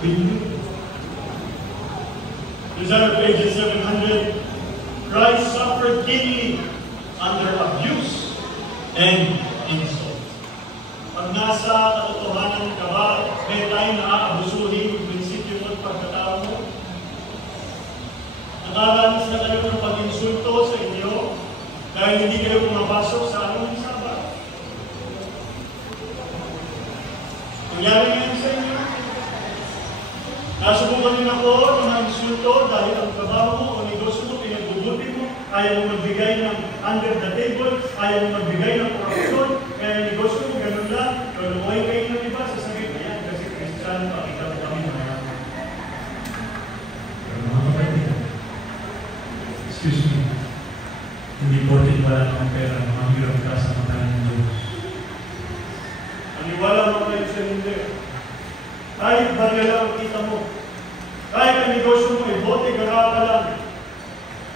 win-win. Desire page 700, Christ suffered keenly under abuse and insult. Pag nasa katotohanan ka ba, may tayo naaabusuhin yung prinsipyo mo at pagkatao mo? Nakaranas na kayo ng pag-insulto sa inyo dahil hindi kayo pumapasok sa anong Sabat? Nangyari ngayon sa inyo? Nasubukan niyo na po ng mga insulto dahil ang trabaho mo o negosyo mo, pinagbubuti mo, ayaw mo magbigay ng under the table, ayaw mo magbigay ng korupsyon, kaya negosyo mo, ganun lang. Pero buhay kayo ng iba, sasabihin niya, kasi Kristiyano, pakita mo kami na yan. Pero mga kapatid, excuse me, hindi ported wala ng pera, mahirap ka sa mata ng Diyos. Aniwala mo kayo sa hindi. Kahit barya lang ang kita mo, kahit ang negosyo mo, bote, gara ka lang,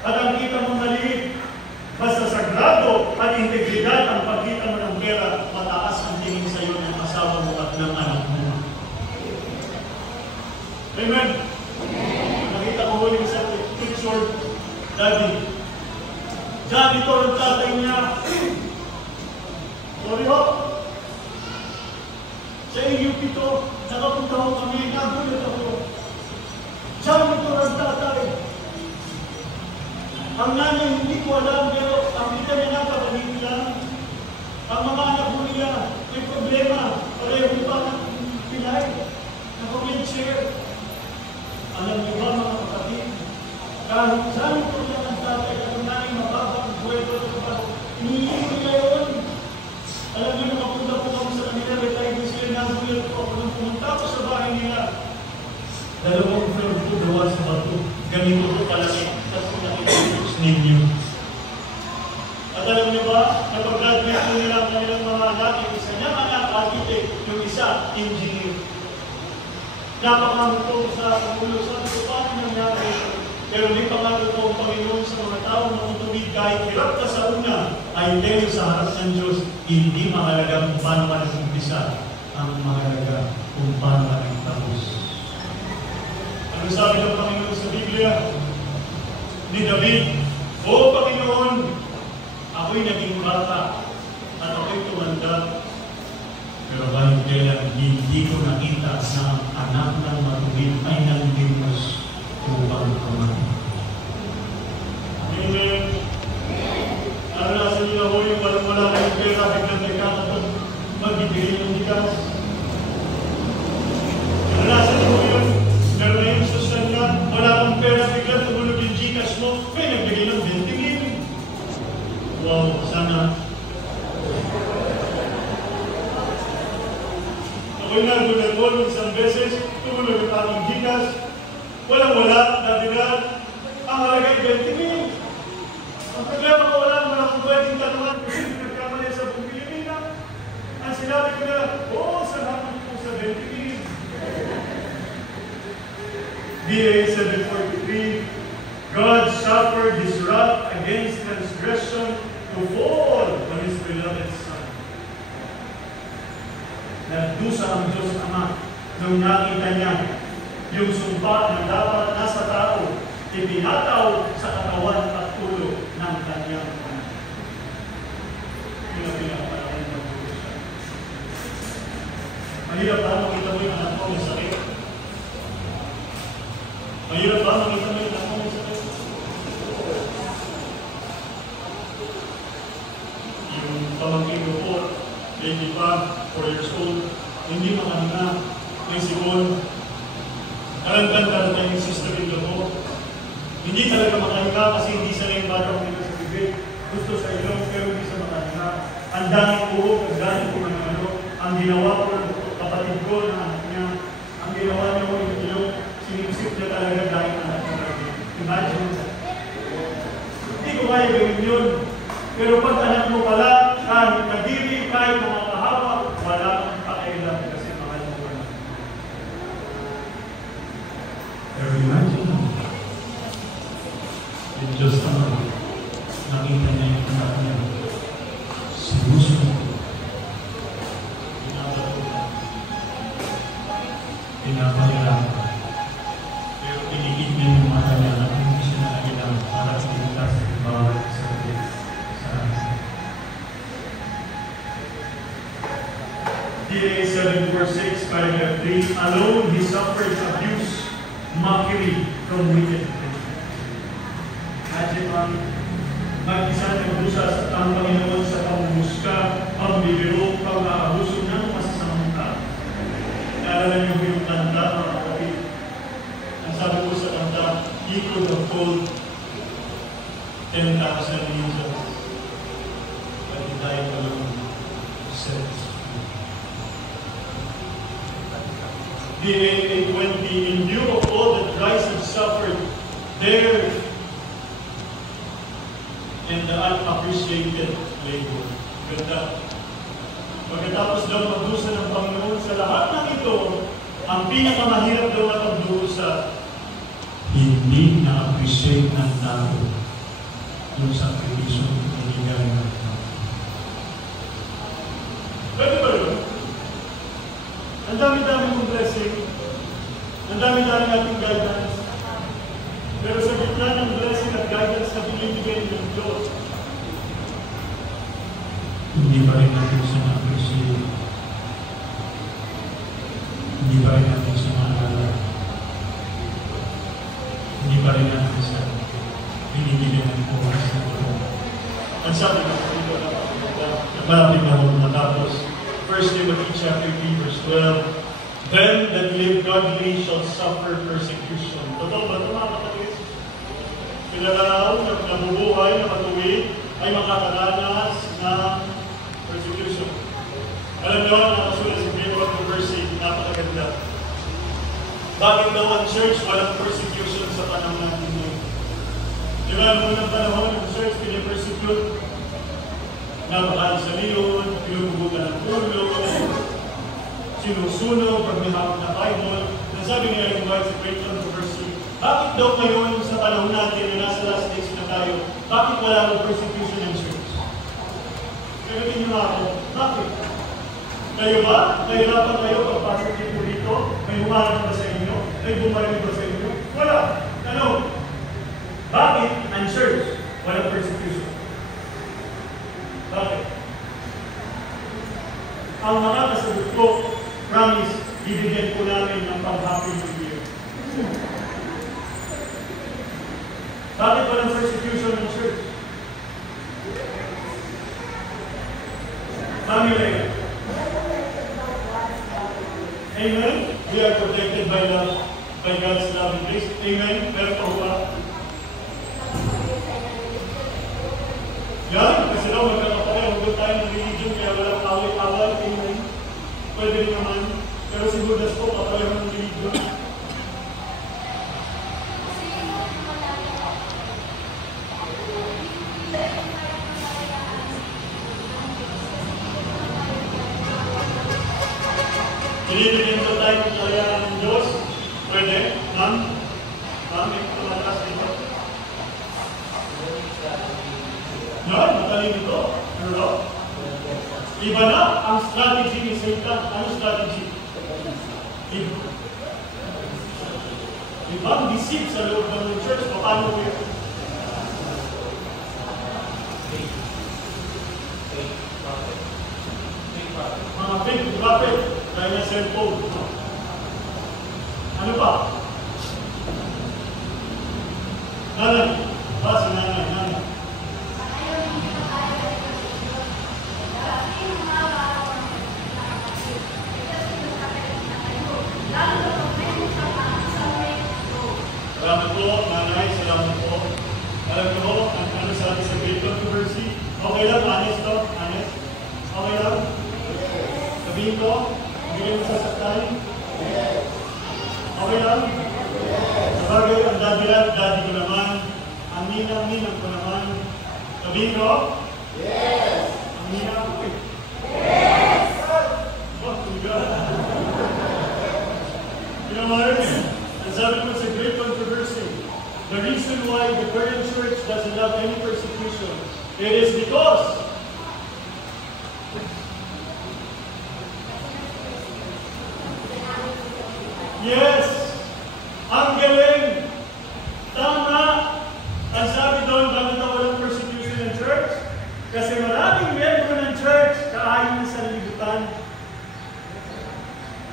at ang kita mo maliit, basta sagrado at integridad ang pagkita mo ng pera, mataas ang tingin sa iyo ng asawa mo at ng anak mo. Amen? Nakita ko huling sa picture, Daddy. Ito ang tatay niya. Sorry ho. Sa UP to, nakapunta ho kami, nagulat ako. Ito ang tatay. Ang nanay hindi ko alam, pero ang kita niya napakaliit lang. Ang mga anak mo niya, may problema. Pareho pa ng pilay. Naka-wheelchair. Alam niyo ba mga kapatid? Kahit saan ito niya ang tatay, ang nanay mababang buwelo ito pa. Iniiwan niya yun. Alam niyo, nakapunta po kami sa kanila, retired sila, nagulat po ako nung pumunta ko sa bahay nila. Dalawang floor po gawa sa bato. Ganito po palaki. Tapos nakita ko ninyo. At alam niyo ba, napag-graduate po nila ang kanilang mga anak, yung isa niya anak, architect, yung isa, engineer. Napakamot po sa ulo, sabi ko, paano nangyari? Pero may pangako po ang Panginoon sa mga tao na utumid kahit hirap ka sa una, ay tayo sa harap ng Diyos, hindi mahalaga kung paano ka nag-umpisa, ang mahalaga kung paano ka nagtapos. Ano sabi ng Panginoon sa Biblia? Ni David, O Panginoon, ako'y naging bata at ako'y tumanda. Pero kahit kailan hindi ko nakita na ang anak ng matuwid ay nanglimos upang kumain. Amen. Ano nasa nila ho yung wala kayong pera, biglang nagkakatag magbibigay ng bigas. Ano nasa nila ho yun? Meron na yung social niya, wala kang pera, biglang tumulog yung Gcash mo, may nagbigay ng 20,000. Wow, sana. Ako'y nagulat ko isang beses, tumulog yung aking Gcash, walang-wala, nabigat, ang halagay 20,000. Ang problema ko wala naman akong pwedeng tanungan kasi nagkamali sa buong Pilipinas. Ang sinabi ko na, salamat po sa 20,000. BA 743, God suffered His wrath against transgression to fall on His beloved Son. Nagdusa ang Diyos Ama nung nakita niya yung sumpa na dapat nasa tao, ipinataw sa katawan at ulo ng kanyang anak. Yun ang pinapalawin ng Diyos. Mahirap ba makita mo yung anak mo may sakit? Mahirap ba makita mo yung anak mo may sakit? Yung pamangkin ko po, 4 years old, hindi makahinga, may sipon. Karagdagan na yung sister-in-law ko. Hindi talaga makahinga kasi hindi sa yung bata ko nila sa bibig. Gusto sa ilong pero hindi sa makahinga. Ang daming buhok, ang daming ko ng ano. Ang ginawa ko ng kapatid ko na anak niya. Ang ginawa niya ko yung ilong, sinisip niya talaga dahil anak niya. Imagine. Hindi ko kaya gawin yun. Pero pag anak mo pala, kahit kadiri, kahit mga kahawak, wala kang pakailan kasi mahal mo ka na. Pero imagine, yung Diyos naman, nakita niya yung anak niya, sinusunod. pinapalala. Pero pinigit niya yung mata niya na hindi siya nakagilang para iligtas ang bawat sa atin. DA 7:4-6, paragraph 3, alone he suffered abuse, mockery from wicked men. Imagine mag-isa nagdusa ang Panginoon sa pangumuska, pambibiro, pang-aabuso ng masasamang tao. Naalala niyo po yung kanta, mga kapatid. Ang sabi ko sa kanta, he could have told 10,000 angels, but he died alone to set us free. DA 8:20, in view of all that Christ had suffered there and the unappreciated labor. Ganda. Pagkatapos daw magdusa ng Panginoon sa lahat ng ito, ang pinakamahirap daw na pagdusa, hindi na-appreciate ng tao yung sakripisyo ng binigay ng tao. Pwede ba yun? Ang dami-dami mong blessing, ang dami-dami nating guidance, pero sa gitna ng blessing at guidance na binibigay ng Diyos, hindi pa rin natin siya na-appreciate. Hindi pa rin natin siya maalala. Hindi pa rin natin siya binibigyan ng oras na ito. ang sabi ng ito na Malapit na ako matapos. 1 Timothy chapter 3, verse 12, them that live godly shall suffer persecution. Totoo ba ito, mga kapatid? Pinagaraw na nabubuhay na matuwid ay makakaranas ng persecution. Alam nyo, nakasulat sa Great Controversy, napakaganda. Bakit daw ang church walang persecution sa panahon natin ngayon? Di ba, noong unang panahon, ang church pinipersecute, napakali sa liyon, pinupugutan ng ulo, sinusunog, pag may hawak na Bible. Nasabi ni Ellen White sa Great Controversy, bakit daw ngayon sa panahon natin na nasa last days na tayo, bakit wala ng persecution ng church? Kaya niyo ako, bakit? Kayo ba? Nahirapan kayo pagpasok dito dito? May humarap ba sa inyo? May bumalik ba sa inyo? Wala. Ano? Bakit ang church walang persecution? Bakit? Ang makakasagot ko, promise, bibigyan ko namin ng pang-happy new year. Bakit walang persecution ng church? Family. Amen? We are protected by God's love and grace. Amen? Meron pa ba? Yan, kasi daw magkakapareho doon tayo ng religion kaya walang away-away. Amen? Pwede rin naman. Pero si Buddhas po, kapareho ng religion. Binibigyan ko tayo ng kayaan ng Diyos. Pwede? Ma'am? Ma'am, may tumataas dito. Yan, matalino ito. Ano? Iba na ang strategy ni Satan. Ano strategy? Ibang deceive sa loob ng church. Paano yun? Mga fake prophet. Dahil na cellphone. Ano pa? Nanay. Si nanay. Nanay. Salamat po, nanay. Salamat po. Alam ko, ano sa atin sa Great Controversy? Okay lang, honest to? Honest? Okay lang? Sabihin ko? Hindi mo sasaktan? Okay lang? Sabagay, ang daddy ko naman. Ang ninang ko naman. Sabihin ko? Yes! Ang ninang ko eh. Yes! Oh, tuga. Pinamarin eh. Ang sabi ko sa Great Controversy, the reason why the current church doesn't have any persecution, it is because Yes! Ang galing! Tama! Ang sabi doon, bakit na walang persecution ng church? Kasi maraming membro ng church kaayon sa libutan.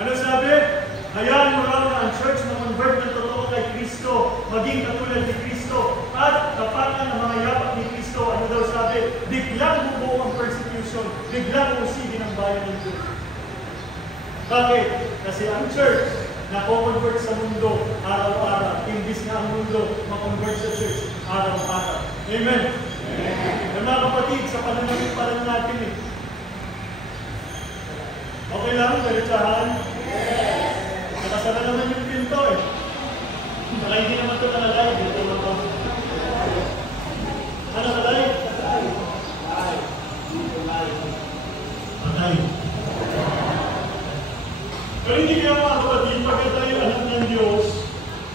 Ano sabi? Hayaan mo raw na ang church na convert ng totoo kay Kristo, maging katulad ni Kristo, at kapatan ng mga yapak ni Kristo. Ano daw sabi? Biglang bubuo ang persecution, biglang usigin ang bayan ng Diyos. Bakit? Kasi ang church na-convert sa mundo araw-araw, imbis na ang mundo ma-convert sa church araw-araw. Amen? Amen. Mga kapatid, sa pananamit pa lang natin eh. Okay lang, diretsahan? Yes. Nakasara naman yung pinto eh. Saka hindi naman ito nakalive. Ito naman ito. Ano nakalive? Patay. Pero hindi kaya mga kapatid, pagka tayo anak ng Diyos,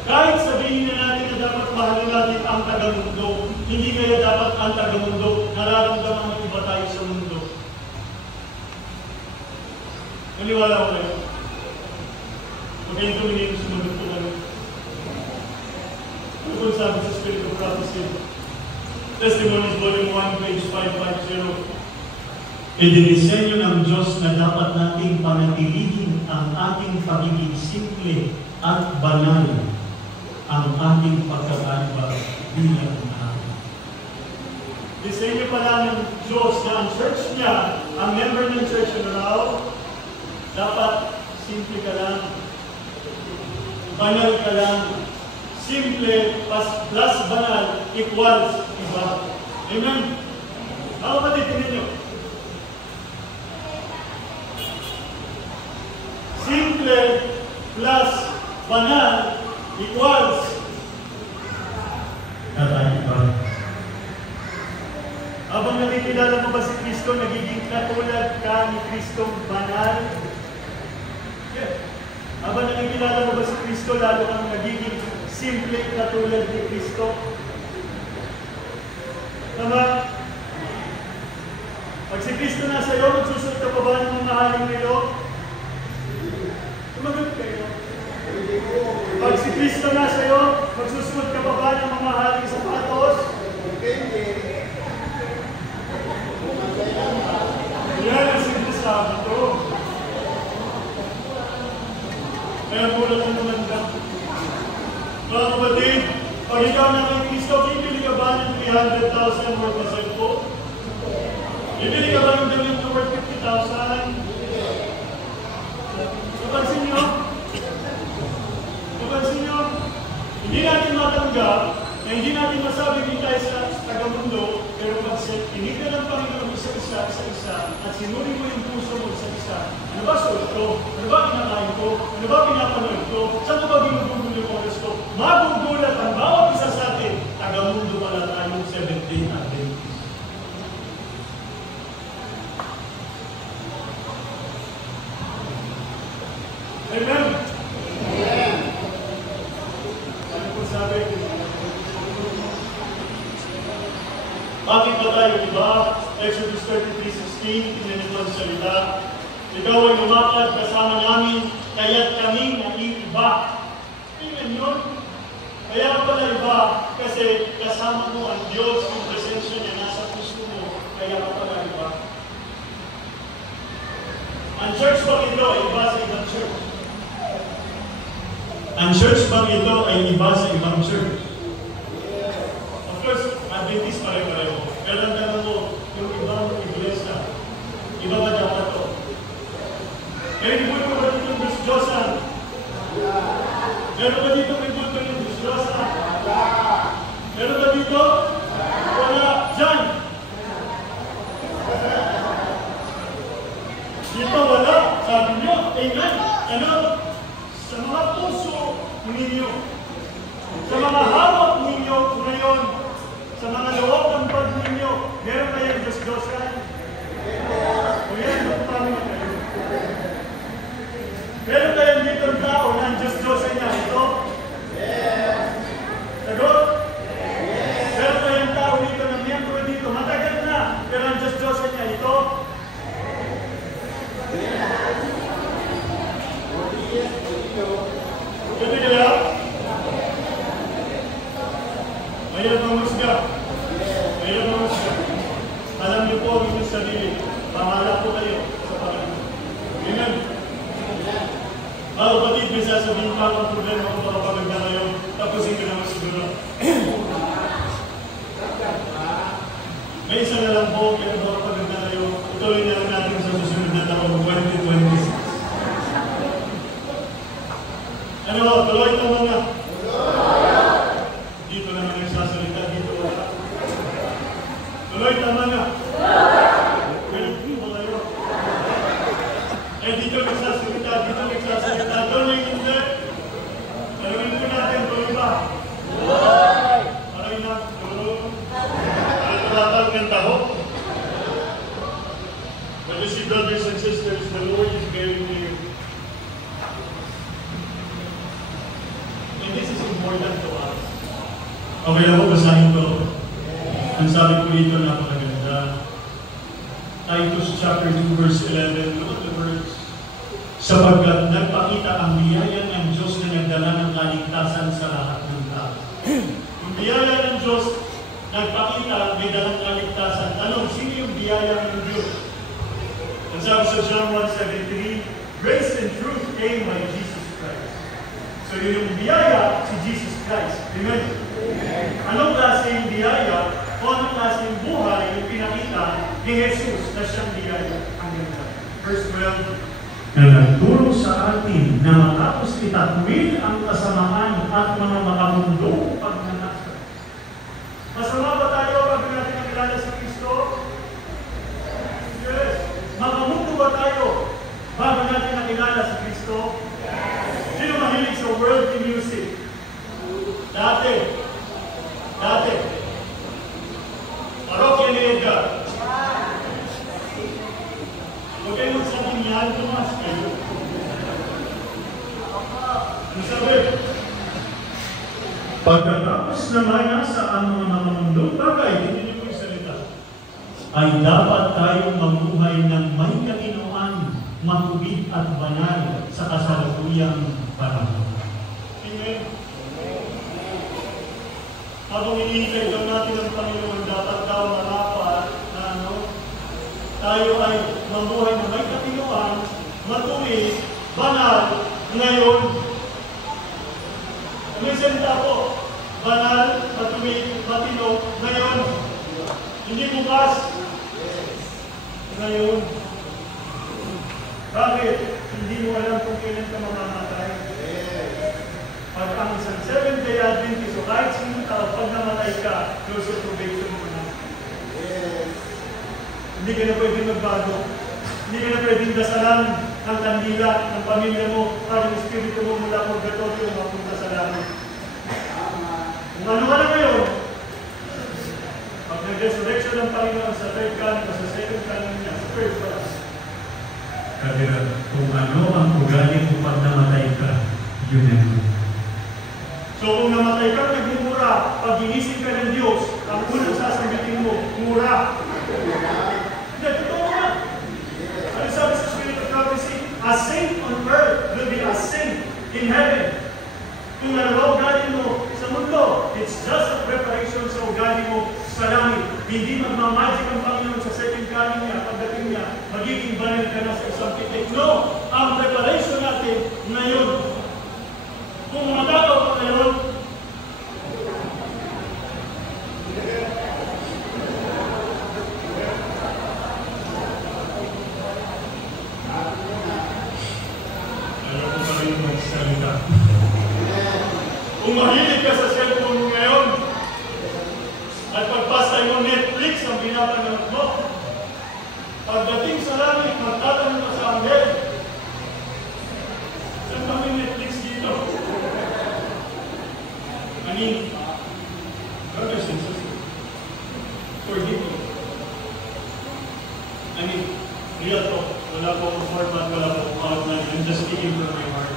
kahit sabihin na natin na dapat mahalin natin ang tagamundo, hindi kaya dapat ang tagamundo, nararamdaman ng iba tayo sa mundo. Maniwala ko kayo. Huwag kayong tumingin, sumunod ko lang. Ano kung sabi sa Spirit of Prophecy? Testimonies Volume 1, page 550. Idinisenyo ng Diyos na dapat nating panatilihin ang ating pagiging simple at banal, ang ating pagkakaiba bilang natin. Disenyo pala ng Diyos na ang church niya, ang member ng church na raw, dapat simple ka lang, banal ka lang, simple plus banal equals iba. Amen? Ako patitinin nyo. Simple plus banal equals kakaiba. Habang nakikilala mo ba si Kristo, nagiging katulad ka ni Kristong banal? Yeah. Habang nakikilala mo ba si Kristo, lalo kang nagiging simple katulad ni Kristo? Tama? Pag si Kristo nasa iyo, magsusunod ka pa ba ng mga mahaling nilo? Tumagot kayo. Pag si Kristo nasa iyo, magsusunod ka pa ba ng mga mahaling sapatos? Yan ang sinasabi ko. Kaya mula lang naman ka. Mga kapatid, pag ikaw na kay Kristo, bibili ka ba ng 300,000 worth na cellphone? Bibili ka ba ng damit na worth 50,000? Napansin nyo? Napansin nyo? Hindi natin matanggap na hindi natin masabi din tayo sa tagamundo, pero pag tinignan ng Panginoon isa-isa at sinuri mo yung puso mo isa-isa, ano ba suot ko? Ano ba kinakain ko? Ano ba pinapanood ko? Saan ko ba ginugulo yung oras ko? Magugulat ang bawat isa sa atin, tagamundo pala tayong 17 Adventist. Amen? Amen. Ano po sabi? Bakit ba tayo iba? Exodus 33:16, tingnan ito ang salita. Ikaw ay lumakad kasama namin, kaya't kami naiiba. Tingnan yun. Kaya pala iba, kasi kasama mo ang Diyos, yung presensya niya nasa puso mo, kaya pala iba. Ang church bang ito ay iba sa ibang church? Ang church bang ito ay iba sa ibang church? Of course, Adventist pare-pareho. Pero ang tanong mo, yung ibang iglesia, iba ba dapat to? Kaya ibig ko ba dito yung Diyos-Diyosan? Meron ba dito may bulto yung Diyos-Diyosan? Meron ba dito? Wala. Diyan! Dito wala. Sabi niyo, amen. Ano? Sa mga puso ninyo, sa mga hawak ninyo ngayon, sa mga loob ng bag ninyo, meron kayong Diyos-Diyosan? O yan, magpapami na kayo. Meron kayong dito ang tao na ang Diyos-Diyosan niya ito? Sagot? Meron kayong tao dito na miyembro dito, matagal na, pero ang Diyos-Diyosan niya ito? Pwede kaya? Mahirap mamusga. Mahirap mamusga. Alam niyo po ang inyong sarili. Bahala po kayo sa Panginoon. Amen. Kapatid, may sasabihin pa ang problema ko baka paganda kayo. Tapusin ko naman siguro. May isa na lang po, kaya baka paganda kayo. Tuloy na lang natin sa susunod na taon, 2026. Ano, tuloy ito mga. Dito naman nagsasalita, dito wala. Tuloy, tama na. Dito nagsasalita, dito nagsasalita. Tuloy, hindi. Talawin ko natin, tuloy ba? Tuloy na, tuloy. Ano tumatawag ng taho? But you see, brothers and sisters, the Lord is very near. And this is important to us. Okay lang po, basahin ko. Ang sabi ko dito, napakaganda. Titus chapter 2 verse 11, look at the words. Sapagkat nagpakita ang biyaya ng Diyos na nagdala ng kaligtasan sa lahat ng tao. Yung biyaya ng Diyos, nagpakita, may dalang kaligtasan. Tanong, sino yung biyaya ng Diyos? Ang sabi sa John 1:17, grace and truth came by Jesus Christ. So yung biyaya, si Jesus Christ. Amen? Anong klaseng biyaya o anong klaseng buhay yung pinakita ni Jesus na siyang biyaya? Ang ganda. Verse 12, na nagturo sa atin na matapos itakwil ang kasamaan at mga makamundong pagnanasa. Masama ba tayo pag natin nakilala sa Kristo? Yes. Makamundo ba tayo bago natin nakilala sa Kristo? Sino mahilig sa worldly music? Dati. Parokya ni Edgar. Huwag kayo magsabing yan, Tomas, kayo. Ano sabi? Pagkatapos naman nasa ang mga makamundong bagay, hindi niyo po yung salita, ay dapat tayong mabuhay ng may katinoan, matubig at banal sa kasalukuyang panahon. Amen. Habang hinihintay daw natin ang Panginoon, dapat daw marapat na tayo ay mabuhay na may katinoan, matuwid, banal, ngayon. May salita po, banal, matuwid, matino, ngayon. Hindi bukas. Ngayon. Bakit? Hindi mo alam kung kailan ka mamamatay. Pag ang isang Seventh-day Adventist o kahit sinong tao, pag namatay ka, close of probation mo na. Hindi ka na pwedeng magbago. Hindi ka na pwedeng dasalan ng kandila ng pamilya mo para yung espiritu mo mula purgatorio mapunta sa langit. Kung ano ka na ngayon, pag nag-resurrection ng Panginoon sa third coming o sa second coming niya, sa first class. Kaya kung ano ang ugali mo pag namatay ka, yun na yun. So kung namatay ka, nagmumura, pag ginising ka ng Diyos, ang unang sasabitin mo, mura. Hindi, totoo nga. Ano sabi sa Spirit of Prophecy? A saint on earth will be a saint in heaven. Kung nalawa ugali mo sa mundo, it's just a preparation sa ugali mo sa langit. Hindi magmamagic ang Panginoon sa second coming niya, pagdating niya, magiging banal ka na sa isang titik. No! Ang preparation natin ngayon. Kung matagaw ka ngayon, kung mahilig ka sa cellphone mo ngayon, at pagpastay mo Netflix ang pinapanood mo, pagdating sa langit, magtatanong ka sa anghel, saan kami Netflix dito? I mean, brothers and sisters, forgive me. I mean, real talk, wala po akong format, wala po akong outline, I'm just speaking from my heart.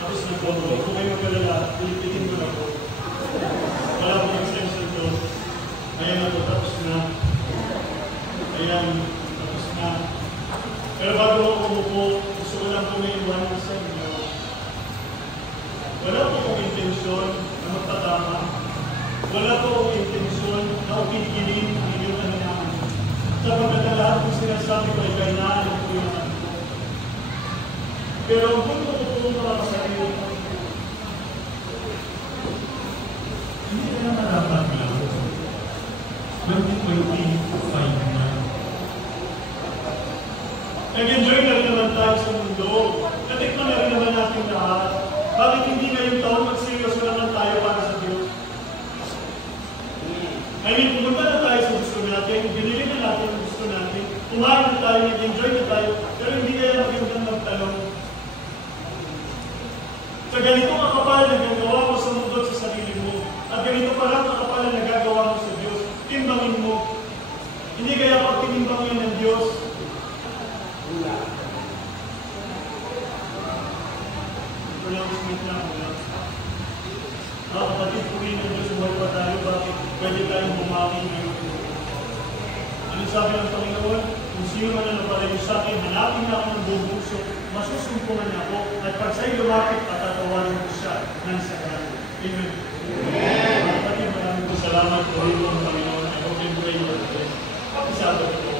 Tapos nagpapagawa. Kung kayo magkalala, ulitin ko na po. Wala po extension to. Ayan na po, tapos na. Ayan, tapos na. Pero bago ako umupo, gusto ko lang po may iwanan sa inyo. Wala po akong intensyon na ukit-kilin ang inyong kananaman. Sapagkat ang lahat ng sinasabi ko ay kainaan ko yung anak ko. Pero ang punto ko po mga sarili, Hindi ka naman dapat lang. 2025 na. nag-enjoy na rin naman tayo sa mundo. Natikman na rin naman natin lahat. Bakit hindi ngayong taon mag-seryoso naman tayo para sa Diyos? I mean, pumunta na tayo sa gusto natin, binili na natin ang gusto natin, kumain na tayo, nag-enjoy na tayo, pero hindi kaya magandang magtanong. Sa ganito kakapal na gagawa mo sa mundo at sa sarili mo, at ganito parang kakapal na nagagawa mo sa Diyos, timbangin mo. Hindi kaya pag tinimbang yan ng Diyos, wala usmit lang, wala. Mga kapatid, purihin ng Diyos, buhay pa tayo, bakit pwede tayong bumawi ngayon? Anong sabi ng Panginoon? Kung sino man ang napalayo sa akin, hanapin na ako ng buong puso, masusumpungan niya ako, at pag sa'yo lumapit, patatawarin ko siya ng sagrado. Amen. Mga kapatid, maraming salamat po rin ng Panginoon. I hope and pray you are blessed. Pakisabi ko.